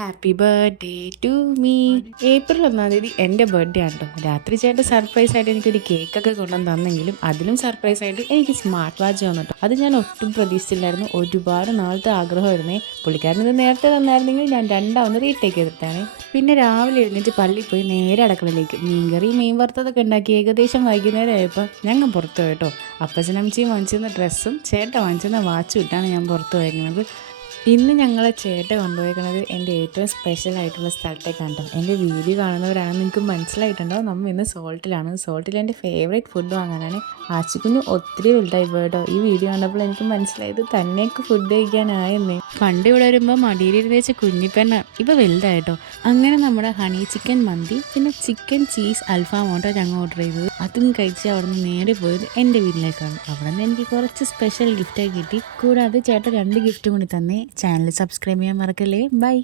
Happy birthday to me. April 1 എൻ്റെ birthday ആണ് കേട്ടോ. രാത്രി ചേട്ടൻ സർപ്രൈസ് ആയിട്ട് എനിക്കൊരു കേക്കൊക്കെ കൊണ്ടുവന്ന് തന്നെങ്കിലും അതിലും സർപ്രൈസ് ആയിട്ട് എനിക്ക് സ്മാർട്ട് വാച്ച് വന്നു കേട്ടോ. അത് ഞാൻ ഒട്ടും പ്രതീക്ഷിച്ചില്ലായിരുന്നു. ഒരുപാട് നാളത്തെ ആഗ്രഹമായിരുന്നേ. പുള്ളിക്കാരൻ ഇത് നേരത്തെ തന്നായിരുന്നെങ്കിൽ ഞാൻ രണ്ടാമത് റീടേക്ക് ചെയ്തിട്ടാണ്. പിന്നെ രാവിലെ എഴുന്നേറ്റ് പള്ളിയിൽ പോയി നേരെ അടുക്കളയിലേക്ക് മീൻകറി മീൻ വറുത്തതൊക്കെ ഉണ്ടാക്കി ഏകദേശം വൈകുന്നേരം ആയപ്പോൾ ഞങ്ങൾ പുറത്തു പോയി കേട്ടോ. അപ്പച്ചനമ്മച്ചിയും വാങ്ങിച്ചിരുന്ന ഡ്രസ്സും ചേട്ടൻ വാങ്ങിച്ചിരുന്ന വാച്ചും ഇട്ടാണ് ഞാൻ പുറത്തു പോയിരിക്കുന്നത്. ഇന്ന് ഞങ്ങളെ ചേട്ടൻ കൊണ്ടുപോയിരിക്കുന്നത് എൻ്റെ ഏറ്റവും സ്പെഷ്യൽ ആയിട്ടുള്ള സ്ഥലത്തേക്കാണ് കേട്ടോ. എൻ്റെ വീഡിയോ കാണുന്നവരാണ്, നിങ്ങൾക്ക് മനസ്സിലായിട്ടുണ്ടോ, നമ്മൾ ഇന്ന് സോൾട്ടിലാണ്. സോൾട്ടിൽ എൻ്റെ ഫേവറേറ്റ് ഫുഡ് വാങ്ങാനാണ്. ആച്ചിക്കുഞ്ഞ് ഒത്തിരി വലുതായി പോയിട്ടോ. ഈ വീഡിയോ കണ്ടപ്പോൾ എനിക്ക് മനസ്സിലായത് തന്നെയൊക്കെ ഫുഡ് കഴിക്കാനായെന്നേ. പണ്ട് ഇവിടെ വരുമ്പോൾ മടിയിലിരുന്ന് വെച്ച കുഞ്ഞിപ്പെണ്ണ ഇപ്പോൾ വലുതായിട്ടോ. അങ്ങനെ നമ്മുടെ ഹണി ചിക്കൻ മന്തി പിന്നെ ചിക്കൻ ചീസ് അൽഫാമോട്ടോ ഞങ്ങൾ ഓർഡർ ചെയ്തത്. അതും കഴിച്ച് അവിടെ നിന്ന് നേരെ പോയത് എൻ്റെ വീട്ടിലേക്കാണ്. അവിടെ നിന്ന് എനിക്ക് കുറച്ച് സ്പെഷ്യൽ ഗിഫ്റ്റായി കിട്ടി. കൂടാതെ ചേട്ടൻ 2 ഗിഫ്റ്റും കൂടി തന്നെ. ചാനൽ സബ്സ്ക്രൈബ് ചെയ്യാൻ മറക്കല്ലേ. ബൈ.